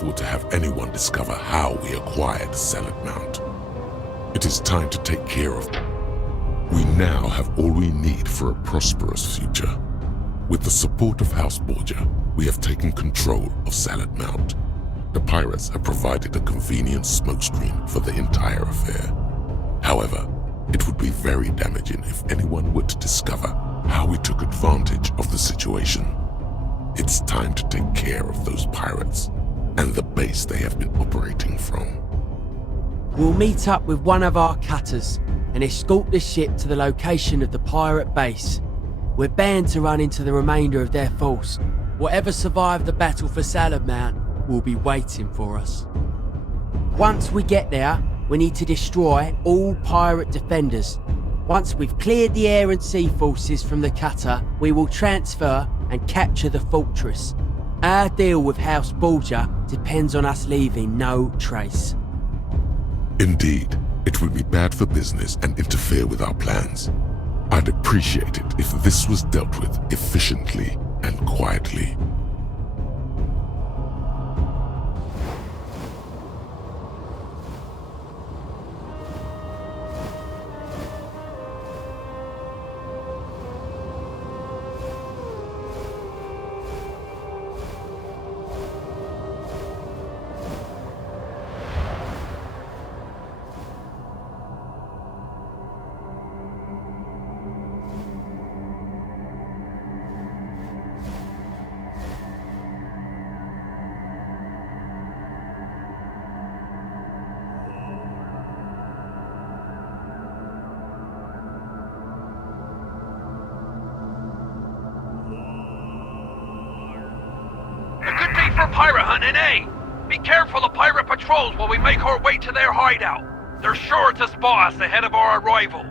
afford to have anyone discover how we acquired Salad Mount. It is time to take care of them. We now have all we need for a prosperous future. With the support of House Borgia, we have taken control of Salad Mount. The pirates have provided a convenient smokescreen for the entire affair. However, it would be very damaging if anyone were to discover how we took advantage of the situation. It's time to take care of those pirates and the base they have been operating from. We'll meet up with one of our cutters and escort the ship to the location of the pirate base. We're bound to run into the remainder of their force. Whatever survived the battle for Salad Mount will be waiting for us. Once we get there, we need to destroy all pirate defenders. Once we've cleared the air and sea forces from the cutter, we will transfer and capture the fortress. Our deal with House Borgia depends on us leaving no trace. Indeed, it would be bad for business and interfere with our plans. I'd appreciate it if this was dealt with efficiently and quietly. Pirate hunting, eh? Be careful of pirate patrols while we make our way to their hideout. They're sure to spot us ahead of our arrival.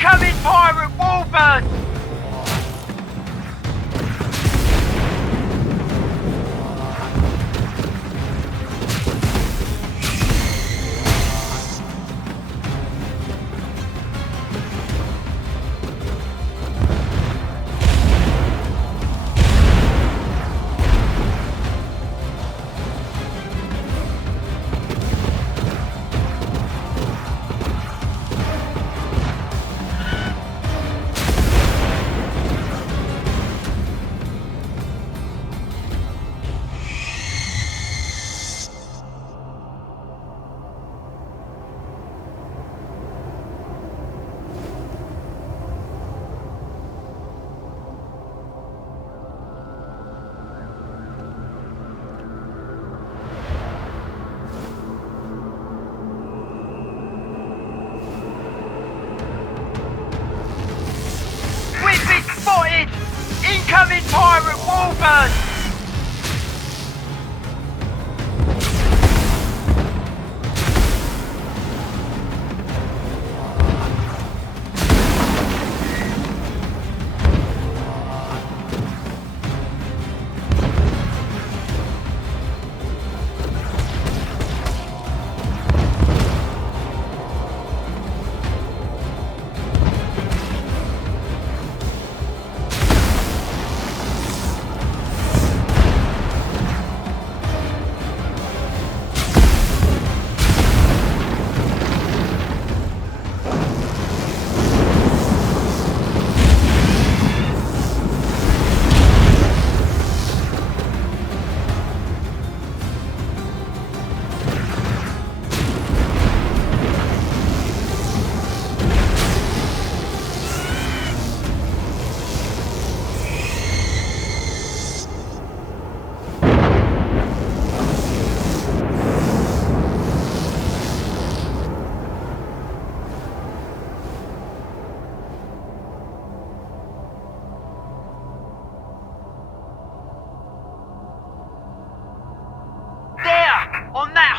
Incoming pirate warbird!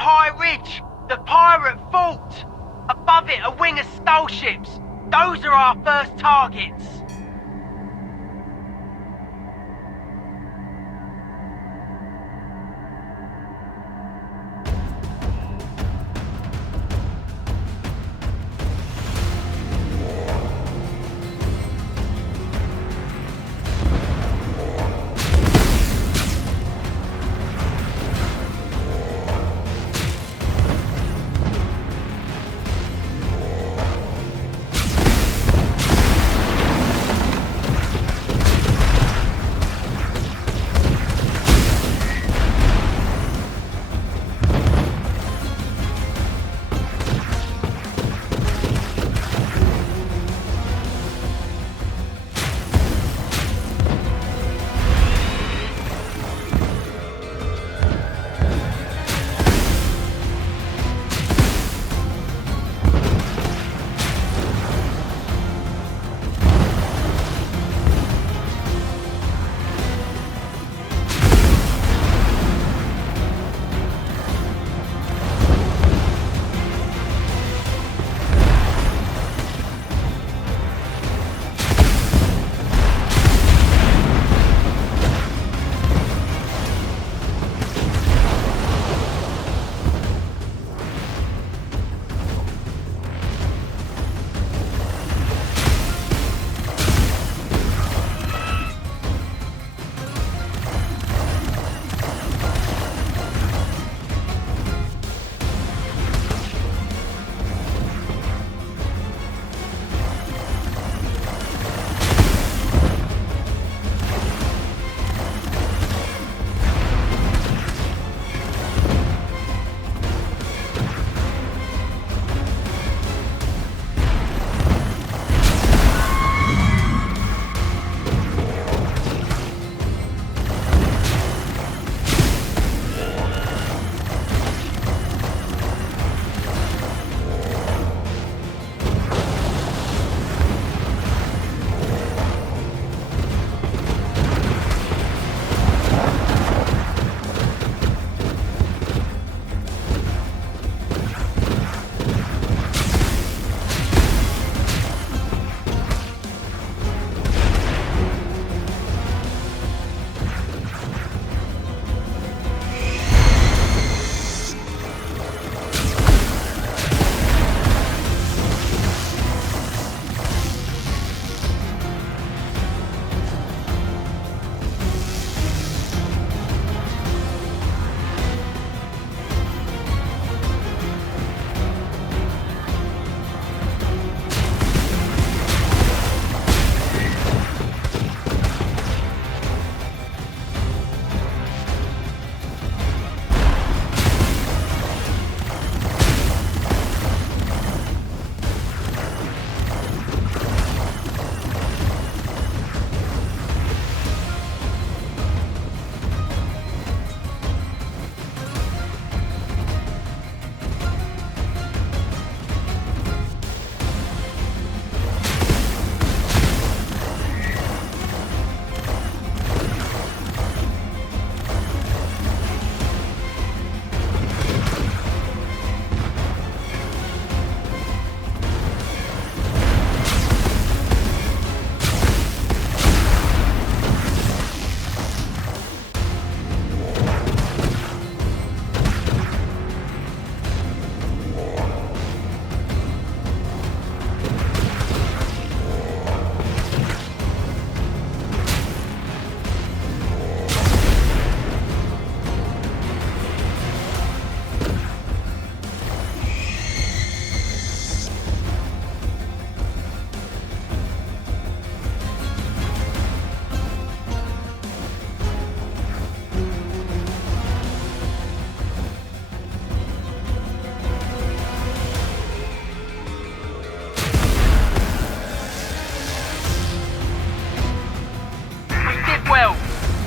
high ridge, the pirate fort. Above it, a wing of skullships. Those are our first targets.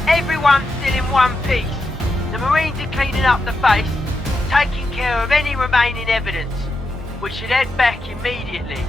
Everyone's still in one piece. The Marines are cleaning up the base, taking care of any remaining evidence. We should head back immediately.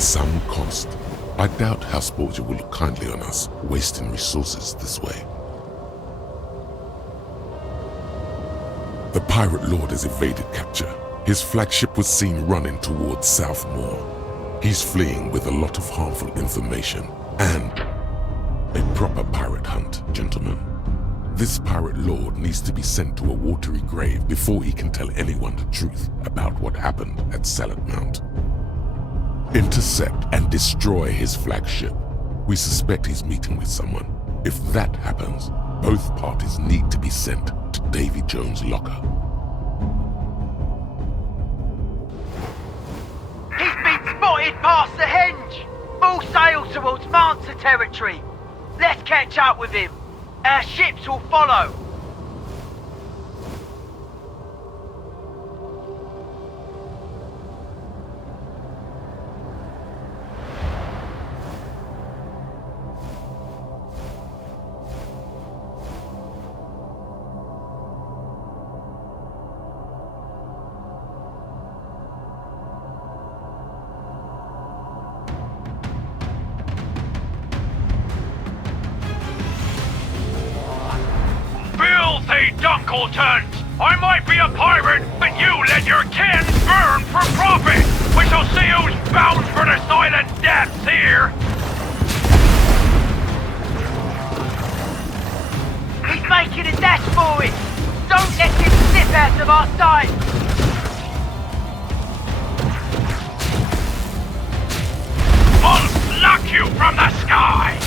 some cost. I doubt House Borgia will look kindly on us, wasting resources this way. The pirate lord has evaded capture. His flagship was seen running towards Southmore. He's fleeing with a lot of harmful information and a proper pirate hunt, gentlemen. This pirate lord needs to be sent to a watery grave before he can tell anyone the truth about what happened at Salad Mount. Intercept and destroy his flagship. We suspect he's meeting with someone. If that happens, both parties need to be sent to Davy Jones' locker. He's been spotted past the henge! Full sail towards Mansa territory! Let's catch up with him. Our ships will follow. Dunkleton! I might be a pirate, but you let your kin burn for profit! We shall see who's bound for the silent depths here! He's making a dash for it! Don't let him slip out of our sight! I'll pluck you from the sky!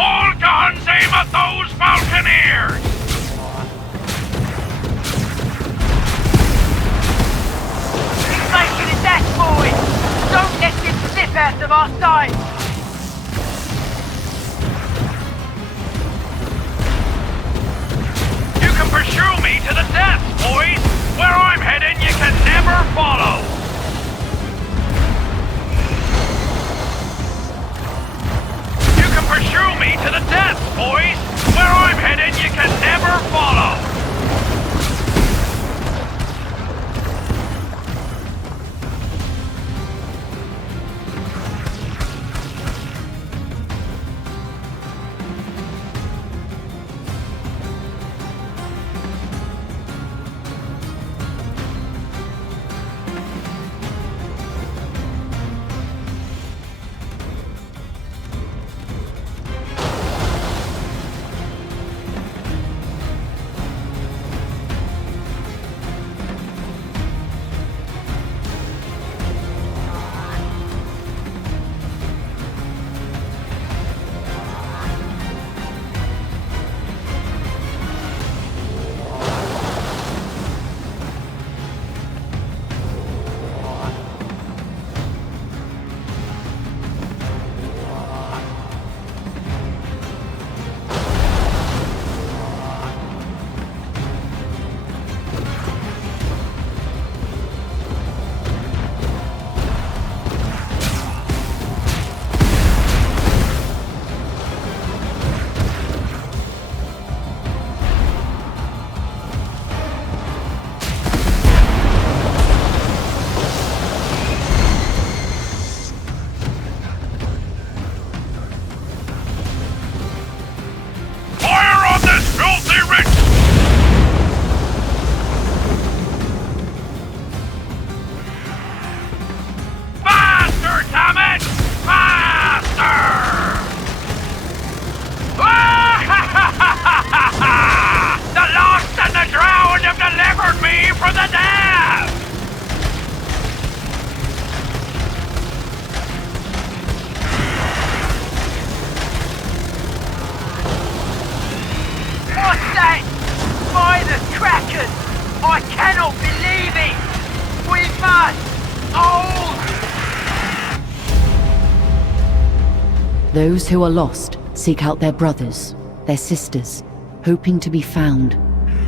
All guns aim at those Falconeers! He's making a dash for it! Don't let him slip out of our sight! You can pursue me to the depths, boys! Where I'm heading, you can never follow! Pursue me to the depths, boys! Where I'm headed, you can never follow! Those who are lost seek out their brothers, their sisters, hoping to be found,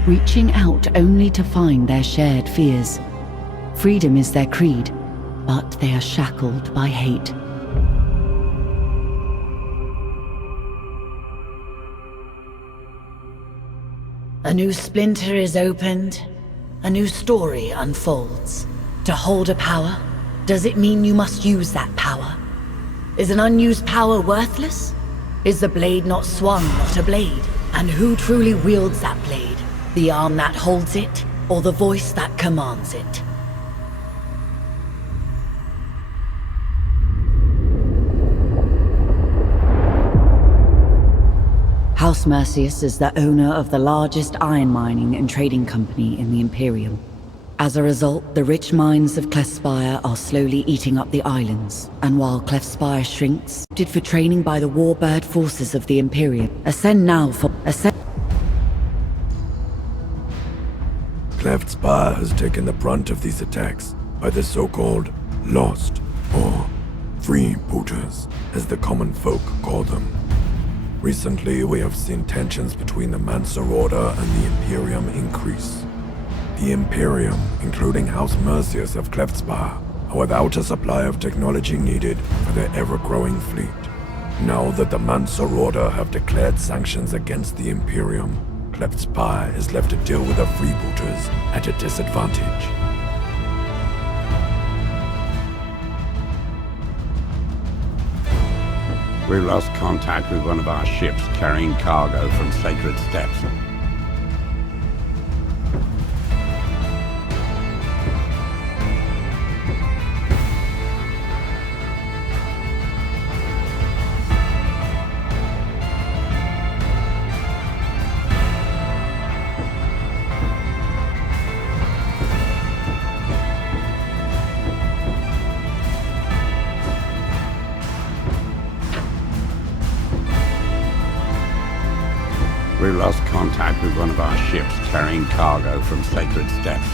reaching out only to find their shared fears. Freedom is their creed, but they are shackled by hate. A new splinter is opened. A new story unfolds. To hold a power, does it mean you must use that power? Is an unused power worthless? Is the blade not swung, not a blade? And who truly wields that blade? The arm that holds it, or the voice that commands it? House Mercius is the owner of the largest iron mining and trading company in the Imperium. As a result, the rich mines of Clefspire are slowly eating up the islands, and while Clefspire shrinks, did for training by the warbird forces of the Imperium. Ascend now for... Clefspire has taken the brunt of these attacks by the so-called Lost, or Freebooters, as the common folk call them. Recently, we have seen tensions between the Mancer Order and the Imperium increase. The Imperium, including House Mercius of Clefspire, are without a supply of technology needed for their ever-growing fleet. Now that the Mancer Order have declared sanctions against the Imperium, Clefspire is left to deal with the freebooters at a disadvantage. We've lost contact with one of our ships carrying cargo from Sacred Steps. We've lost contact with one of our ships carrying cargo from Sacred Steps.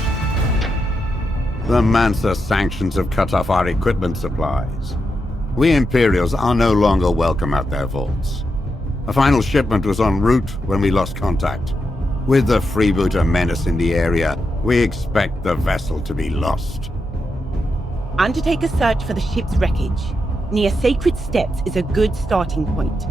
The Mancer sanctions have cut off our equipment supplies. We Imperials are no longer welcome at their vaults. A final shipment was en route when we lost contact. With the freebooter menace in the area, we expect the vessel to be lost. Undertake a search for the ship's wreckage. Near Sacred Steps is a good starting point.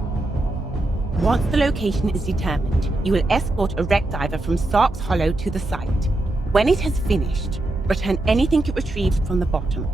Once the location is determined, you will escort a wreck diver from Sark's Hollow to the site. When it has finished, return anything it retrieves from the bottom.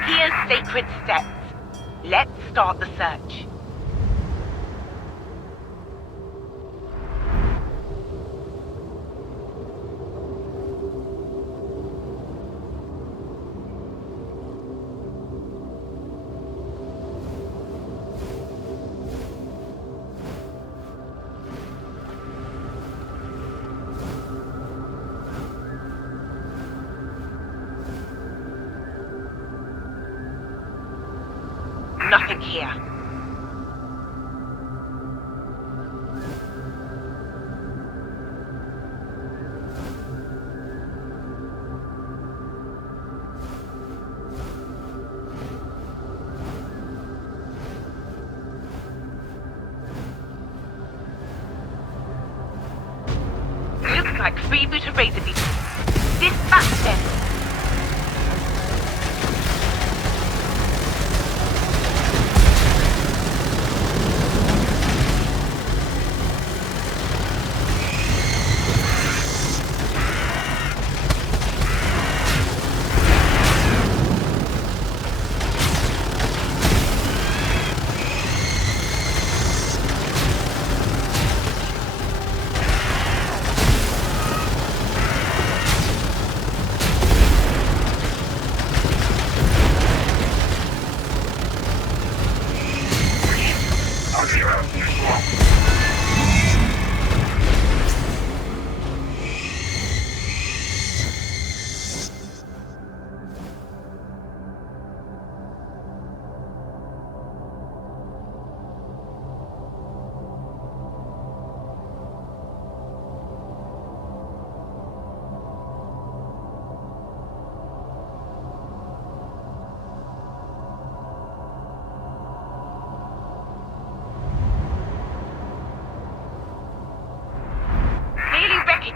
Here's Sacred Steps. Let's start the search. Nothing here. Looks like freebooter razor beetles. Dispatch them.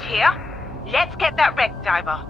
Here. Let's get that wreck diver.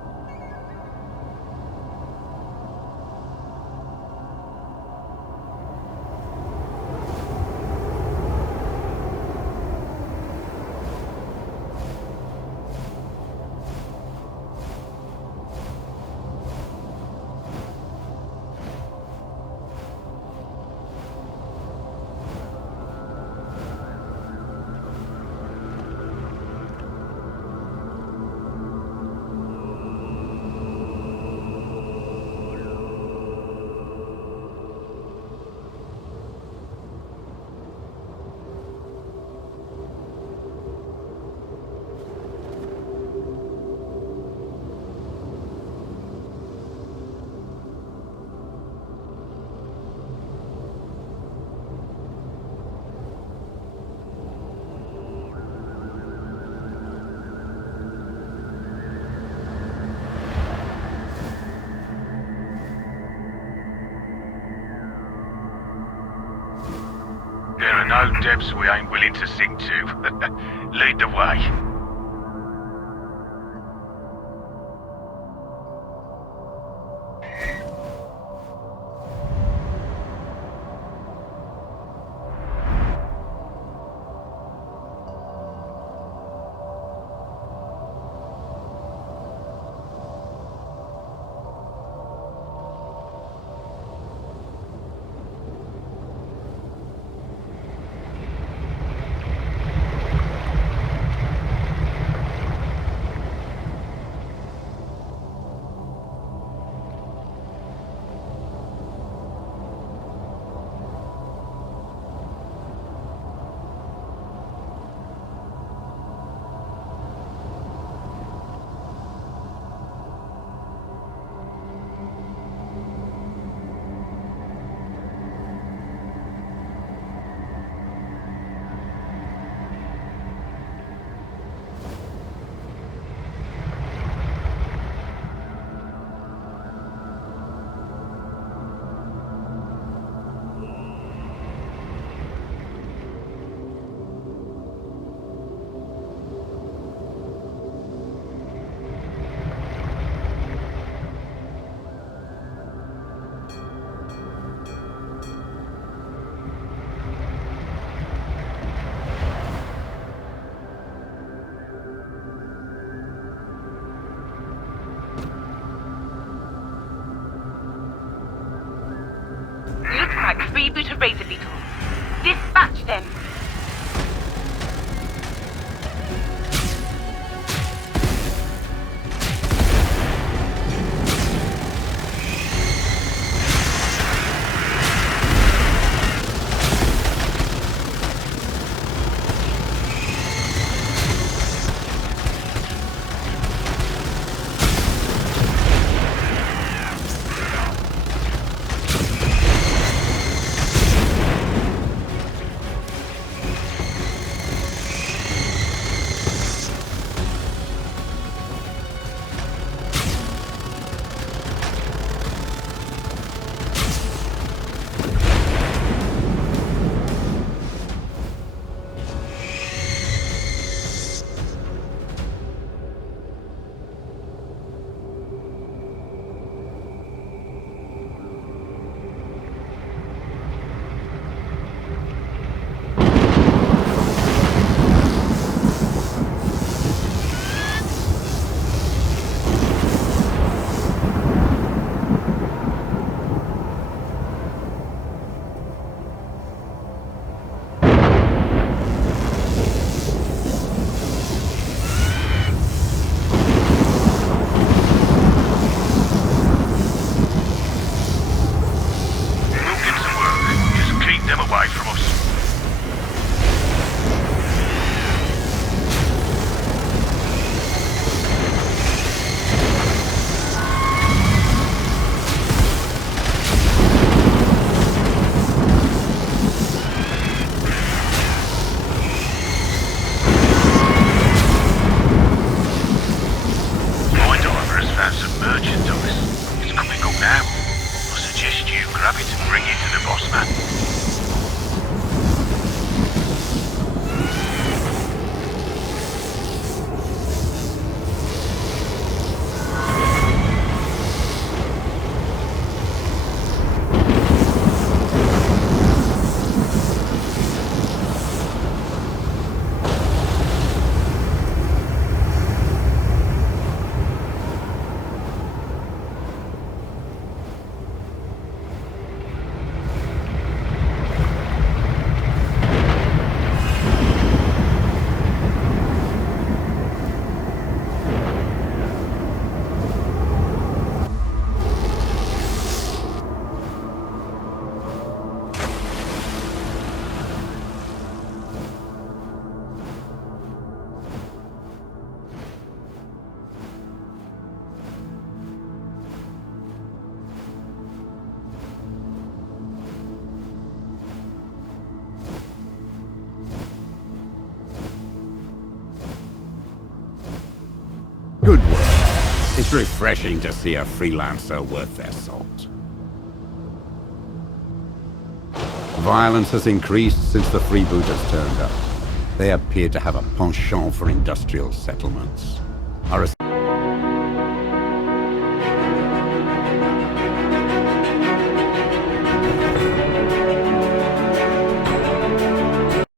There are no depths we ain't willing to sink to. Lead the way. Freebooter razor beetles. Dispatch them. It's refreshing to see a freelancer worth their salt. Violence has increased since the freebooters turned up. They appear to have a penchant for industrial settlements. Our